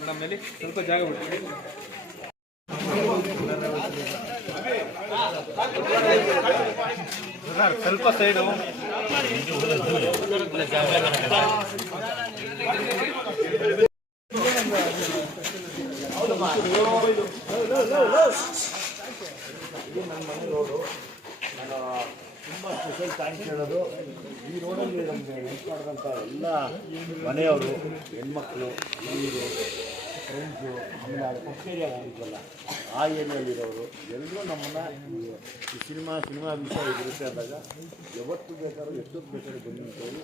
Madam ಮೇಲೆ ಸ್ವಲ್ಪ ಜಾಗ ಬಿಡಿ. ಸ್ವಲ್ಪ ಸೈಡು ಇದು ನನ್ನ ಮನೆ ರೋಡು. ನಾನು ತುಂಬ ಸ್ಪೆಷಲ್ ಥ್ಯಾಂಕ್ಸ್ ಹೇಳೋದು ಈ ರೋಡಲ್ಲಿ ನಮಗೆ ಹೆಲ್ಪ್ ಮಾಡಿದಂಥ ಎಲ್ಲ ಮನೆಯವರು, ಹೆಣ್ಮಕ್ಳು, ಹಿರಿಯರು, ಫ್ರೆಂಡ್ಸು, ಆಮೇಲೆ ಅದು ಫಸ್ಟ್ ಏರಿಯಾ ಹೋಗಿದ್ವಲ್ಲ ಆ ಏರಿಯಲ್ಲಿರೋರು ಎಲ್ಲರೂ ನಮ್ಮನ್ನು ಈ ಸಿನಿಮಾ ವಿಷಯ ಇರುತ್ತೆ ಅಂದಾಗ ಯಾವತ್ತು ಬೇಕಾದ್ರೂ ಎಷ್ಟೊತ್ತು ಬೇಕಾದ್ರೂ ಬನ್ನಿ ಅಂತೇಳಿ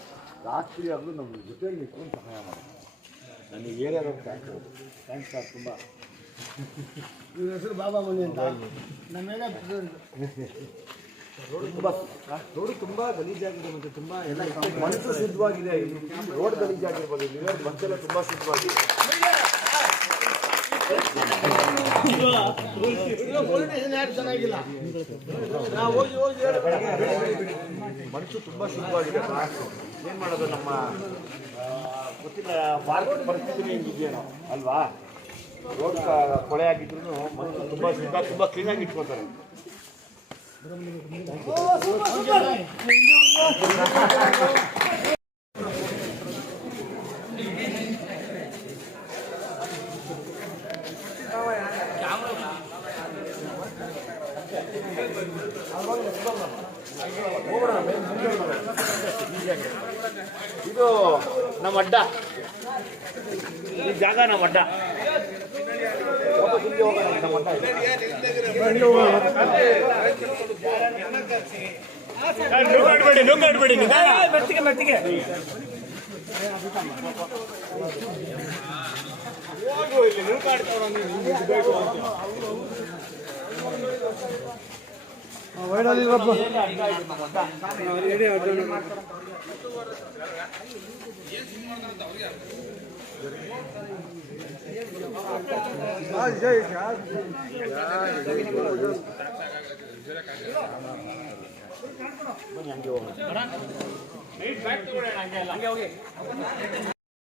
ರಾತ್ರಿ ಆಗಲೂ ನಮ್ಮ ಜೊತೆಯಲ್ಲಿ ನಿಂತ್ಕೊಂಡು ಸಹಾಯ ಮಾಡೋದು. ನನಗೆ ಏರಿಯಾದವ್ರು ಥ್ಯಾಂಕ್ಸ್ ಸರ್ ತುಂಬ. ಇವ್ರ ಹೆಸರು ಬಾಬಾ ಮನೆ ಅಂತ ನಮ್ಮೇಲೆ ರೋಡು ತುಂಬ ಗಲೀಜಾಗಿದೆ ಮತ್ತು ತುಂಬ ಎಲ್ಲ ಮನಸ್ಸು ಶುದ್ಧವಾಗಿದೆ. ರೋಡ್ ಗಲೀಜಾಗಿರ್ಬೋದು, ಇಲ್ಲಿ ಮನಸ್ಸೆಲ್ಲ ತುಂಬ ಶುದ್ಧವಾಗಿದೆ. ಚೆನ್ನಾಗಿಲ್ಲ, ಮನಸ್ಸು ತುಂಬ ಶುದ್ಧವಾಗಿದೆ. ಏನು ಮಾಡೋದು, ನಮ್ಮ ಗೊತ್ತಿಲ್ಲ ಭಾರತದ ಪರಿಸ್ಥಿತಿನೇ ಹಿಂಗಿದೆಯೇನೋ ಅಲ್ವಾ. ರೋಡ್ ಕೊಳೆ ಆಗಿದ್ರು ಮನಸ್ಸು ತುಂಬ ಶುದ್ಧ, ತುಂಬ ಕ್ಲೀನಾಗಿ ಇಟ್ಕೊತಾರೆ. ಇದು ನಮ್ಮ ಅಡ್ಡ, ಈ ಜಾಗ ನಮ್ಮ ಅಡ್ಡ. ನುಗ್ಗಾಡ್ಬೇಡಿ ಮೆತ್ತಿಗೆ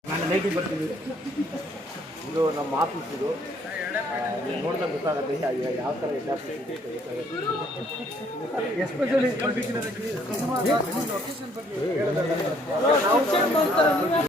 ನಾನು ನೈಟಿಗೆ ಬರ್ತೀನಿ. ಇದು ನಮ್ಮ ಆಫೀಸ್. ಇದು ನೋಡಿದಾಗ ಗೊತ್ತಾಗುತ್ತೆ ಯಾವ ಥರ ಎಸ್ಪೆಷಲಿ